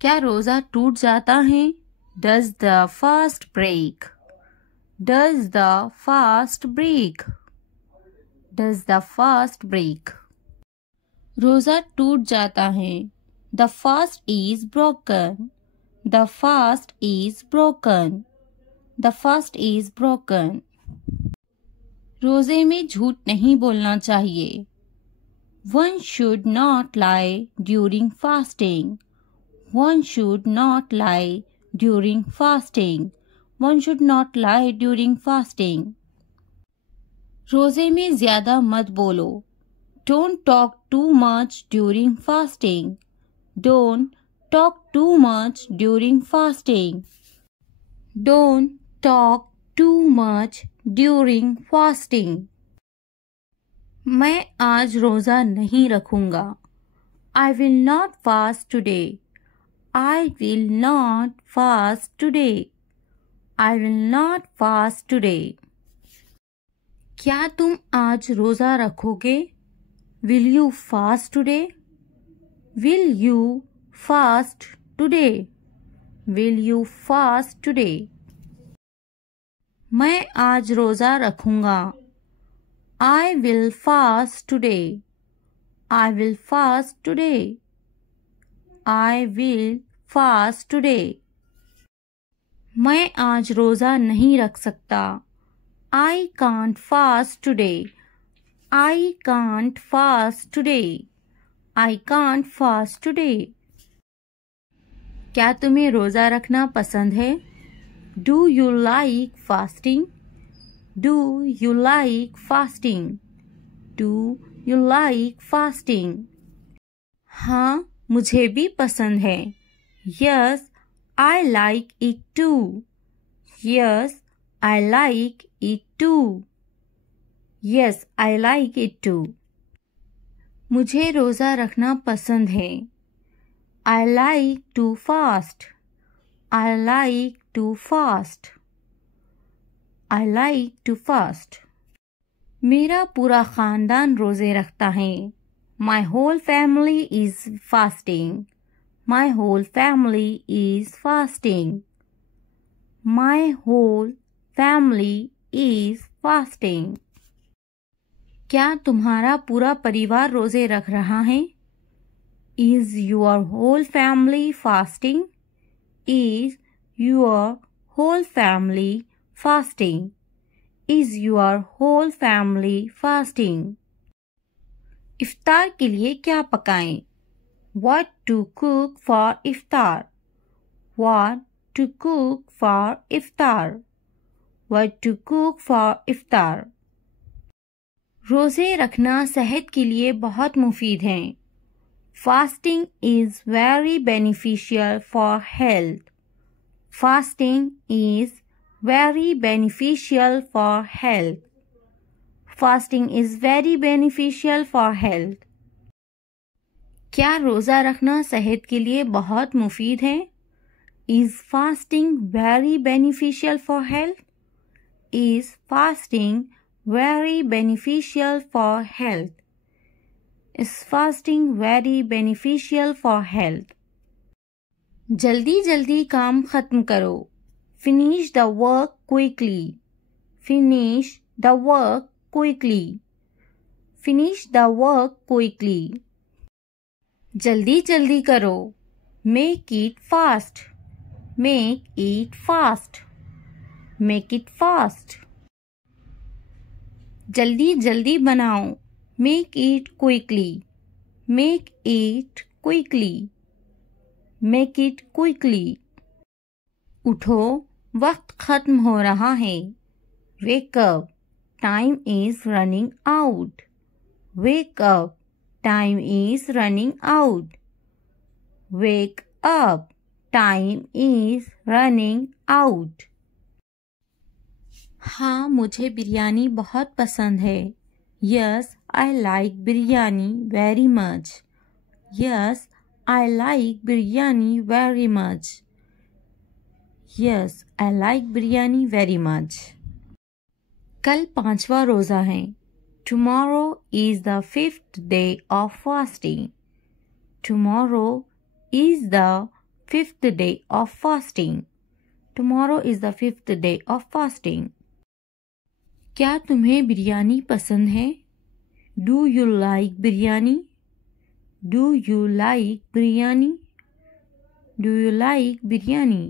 क्या रोज़ा टूट जाता है? Does the fast break? Does the fast break? Does the fast break? रोज़ा टूट जाता है. The fast is broken. The fast is broken. The fast is broken. रोज़े में झूठ नहीं बोलना चाहिए. One should not lie during fasting. One should not lie during fasting. One should not lie during fasting. रोज़े में ज़्यादा मत बोलो. Don't talk too much during fasting. Don't talk too much during fasting. Don't talk too much during fasting. मैं आज रोज़ा नहीं रखूँगा. I will not fast today. I will not fast today. I will not fast today. क्या तुम आज रोज़ा रखोगे? Will you fast today? Will you fast today? Will you fast today? मैं आज रोज़ा रखूँगा. I will fast today. I will fast today. I will fast today. मैं आज रोज़ा नहीं रख सकता. I can't fast today. I can't fast today. I can't fast today. क्या तुम्हें रोज़ा रखना पसंद है? Do you like fasting? Do you like fasting? Do you like fasting? हाँ, मुझे भी पसंद है. Yes, I like it too. Yes, I like it too. Yes, I like it too. मुझे रोज़ा रखना पसंद है. I like to fast. I like to fast. I like to fast. मेरा पूरा ख़ानदान रोज़े रखता है. My whole family is fasting. My whole family is fasting. My whole family is fasting. क्या तुम्हारा पूरा परिवार रोज़े रख रहा है? Is your whole family fasting? Is your whole family fasting? Is your whole family fasting? इफ्तार के लिए क्या पकाएं? What to cook for iftar? What to cook for iftar? What to cook for iftar? रोज़े रखना सेहत के लिए बहुत मुफीद है. Fasting is very beneficial for health. Fasting is very beneficial for health. Fasting is very beneficial for health. क्या रोज़ा रखना सेहत के लिए बहुत मुफीद है? Is fasting very beneficial for health? Is fasting very beneficial for health? Is fasting very beneficial for health? जल्दी जल्दी काम खत्म करो. Finish the work quickly. Finish the work quickly. Finish the work quickly. जल्दी जल्दी करो. Make it fast. Make it fast. Make it fast. जल्दी जल्दी बनाओ. Make it quickly. Make it quickly. Make it quickly. उठो, वक्त खत्म हो रहा है. Wake up. Time is running out. Wake up. Time is running out. Wake up. Time is running out. हाँ, मुझे बिरयानी बहुत पसंद है. Yes, I like biryani very much. Yes, I like biryani very much. Yes, I like biryani very much. कल 5वां रोज़ा है. Tomorrow is the 5th day of fasting. Tomorrow is the fifth day of fasting. Tomorrow is the fifth day of fasting. क्या तुम्हें बिरयानी पसंद है? Do you like biryani? Do you like biryani? Do you like biryani?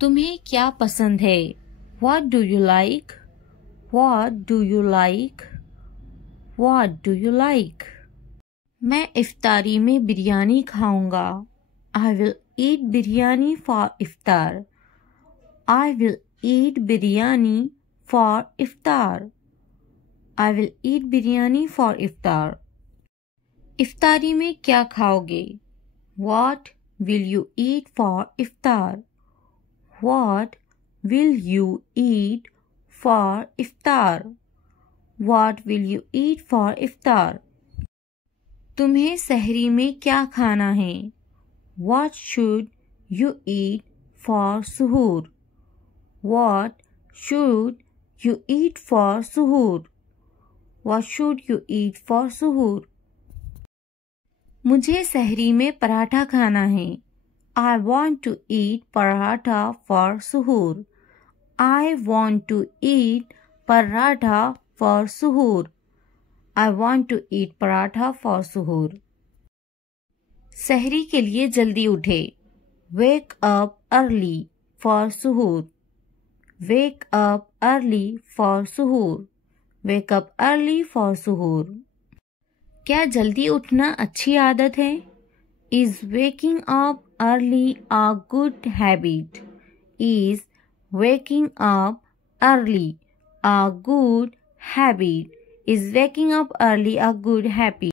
तुम्हें क्या पसंद है? What do you like? What do you like? What do you like? मैं इफ्तारी में बिरयानी खाऊंगा. I will eat biryani for iftar. I will eat biryani for iftar. I will eat biryani for iftar. इफ्तारी में क्या खाओगे? What will you eat for iftar? What will you eat for iftar? What will you eat for iftar? तुम्हें सहरी में क्या खाना है? What should you eat for suhoor? What should you eat for suhoor? What should you eat for suhoor? मुझे सहरी में पराठा खाना है. I want to eat paratha for suhoor. I want to eat paratha for suhoor. I want to eat paratha for suhoor. सहरी के लिए जल्दी उठे. Wake up early for suhoor. Wake up early for suhoor. Wake up early for suhoor. क्या जल्दी उठना अच्छी आदत है? Is waking up early a good habit? Is waking up early a good habit? Is waking up early a good habit?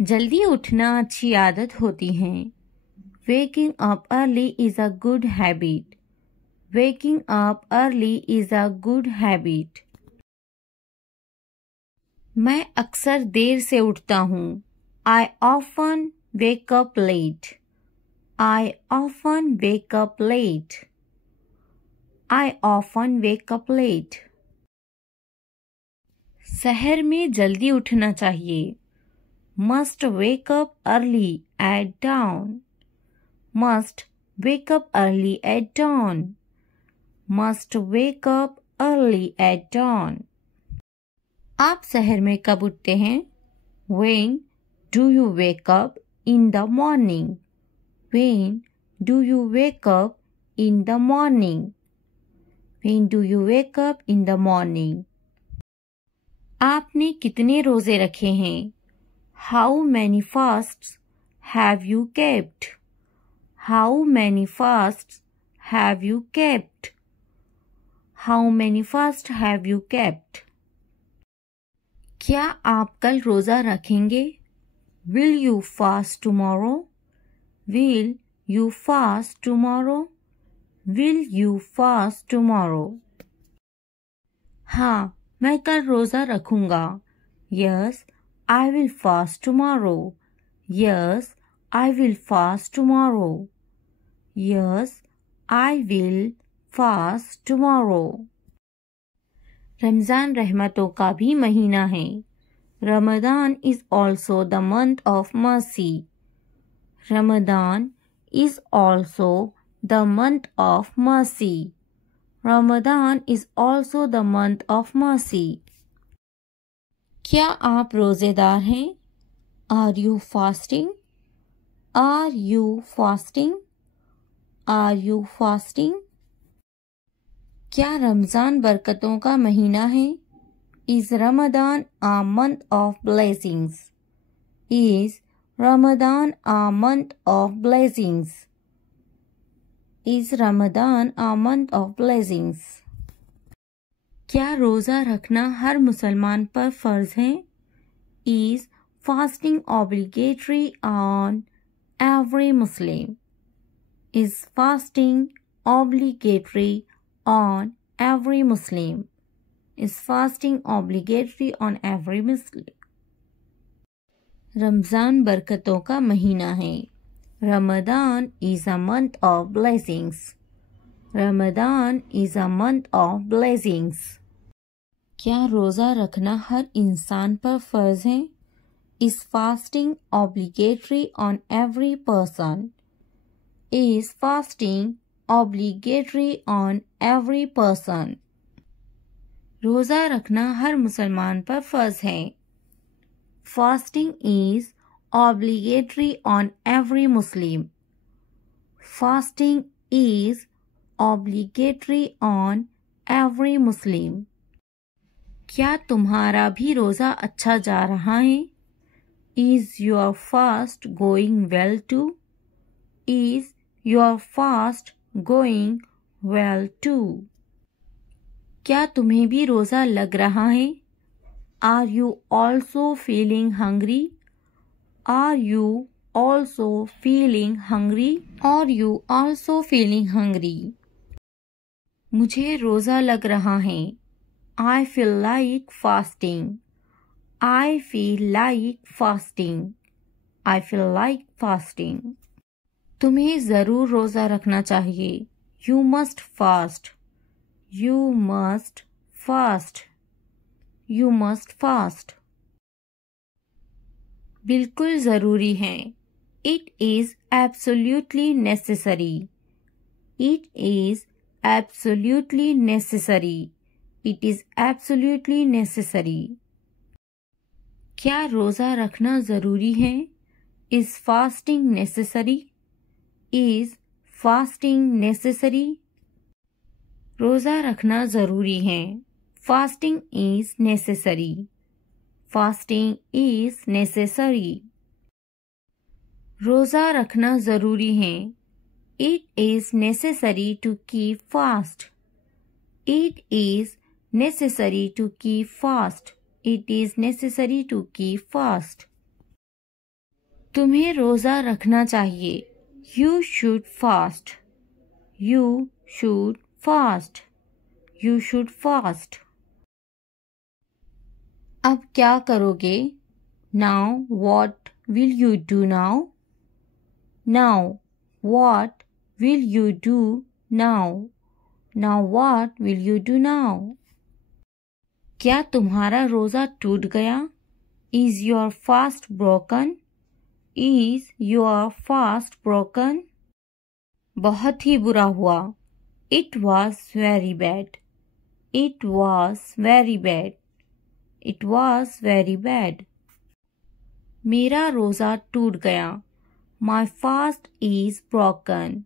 जल्दी उठना अच्छी आदत होती है. Waking up early is a good habit. Waking up early is a good habit. मैं अक्सर देर से उठता हूँ. I often wake up late. I often wake up late. I often wake up late. सहर में जल्दी उठना चाहिए. Must wake up early at dawn. Must wake up early at dawn. Must wake up early at dawn. आप सहर में कब उठते हैं? When do you wake up in the morning? When do you wake up in the morning? When do you wake up in the morning? आपने कितने रोजे रखे हैं? How many fasts have you kept? How many fasts have you kept? How many fasts have you kept? क्या आप कल रोजा रखेंगे? Will you fast tomorrow? Will you fast tomorrow? Will you fast tomorrow? हाँ, मैं कल रोजा रखूंगा. Yes, I will fast tomorrow. Yes, I will fast tomorrow. Yes, I will fast tomorrow. Ramzan रहमतों का भी महीना है. Ramadan is also the month of mercy. Ramadan is also the month of mercy. Ramadan is also the month of mercy. क्या आप रोज़ेदार हैं? Are you fasting? Are you fasting? Are you fasting? क्या रमज़ान बरकतों का महीना है? Is Ramadan a month of blessings? Is Ramadan a month of blessings? Is Ramadan a month of blessings? क्या रोज़ा रखना हर मुसलमान पर फ़र्ज है? Is fasting obligatory on every Muslim? Is fasting obligatory on every Muslim? Is fasting obligatory on every Muslim? Ramzan बरकतों का महीना है. Ramadan is a month of blessings. Ramadan is a month of blessings. क्या रोज़ा रखना हर इंसान पर फ़र्ज है? Is fasting obligatory on every person? Is fasting obligatory on every person? रोज़ा रखना हर मुसलमान पर फ़र्ज़ है. Fasting is obligatory on every Muslim. Fasting is obligatory on every Muslim. क्या तुम्हारा भी रोज़ा अच्छा जा रहा है? Is your fast going well too? Is your fast going well too? क्या तुम्हें भी रोज़ा लग रहा है? Are you also feeling hungry? Are you also feeling hungry? Are you also feeling hungry? मुझे रोज़ा लग रहा है. I feel like fasting. I feel like fasting. I feel like fasting. तुम्हें ज़रूर रोज़ा रखना चाहिए. You must fast. You must fast. You must fast. बिल्कुल ज़रूरी है. It is absolutely necessary. It is absolutely necessary. It is absolutely necessary. क्या रोज़ा रखना ज़रूरी है? Is fasting necessary? Is fasting necessary? रोज़ा रखना ज़रूरी है. Fasting is necessary. Fasting is necessary. रोज़ा रखना ज़रूरी है. It is necessary to keep fast. It is necessary to keep fast. It is necessary to keep fast. तुम्हें रोज़ा रखना चाहिए. You should fast. You should fast. You should fast. अब क्या करोगे? Now what will you do now? Now what will you do now? Now what will you do now? क्या तुम्हारा रोज़ा टूट गया? Is your fast broken? Is your fast broken? बहुत ही बुरा हुआ. It was very bad. It was very bad. It was very bad. मेरा रोज़ा टूट गया. My fast is broken.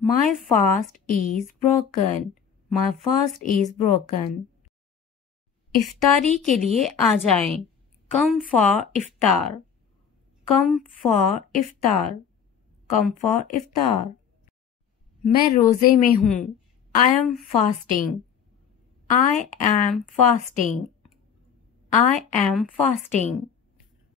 My fast is broken. My fast is broken. इफ्तारी के लिए आ जाएं. Come for iftar. Come for iftar. Come for iftar. मैं रोज़े में हूँ. I am fasting. I am fasting. I am fasting.